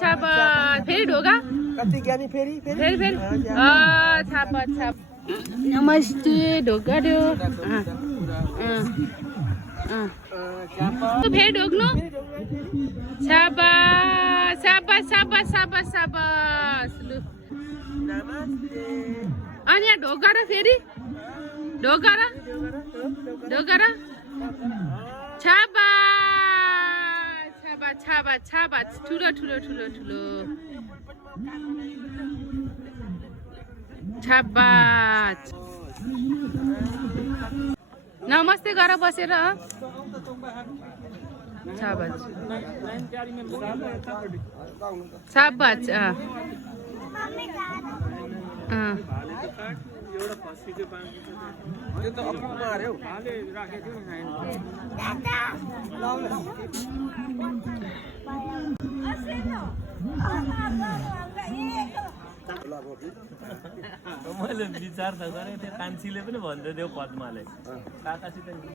छापा फेरि ढोका कति ज्ञानी फेरि फेरि फेरि छापा छाप नमस्ते ढोका दियो फेरि ढोक्नु छापा छापा छापा छापा छापास लु अनि यहाँ ढोका र फेरि ढोका र छापा छापा छापा छापा ठुलो ठुलो ठुलो ठुलो छापा नमस्ते गर बसेर छापा छापा यो त अपुमा अरे हौ मैले विचार त गरेँ त्यो कान्छीले पनि भन्दै थियो पद्माले काकासित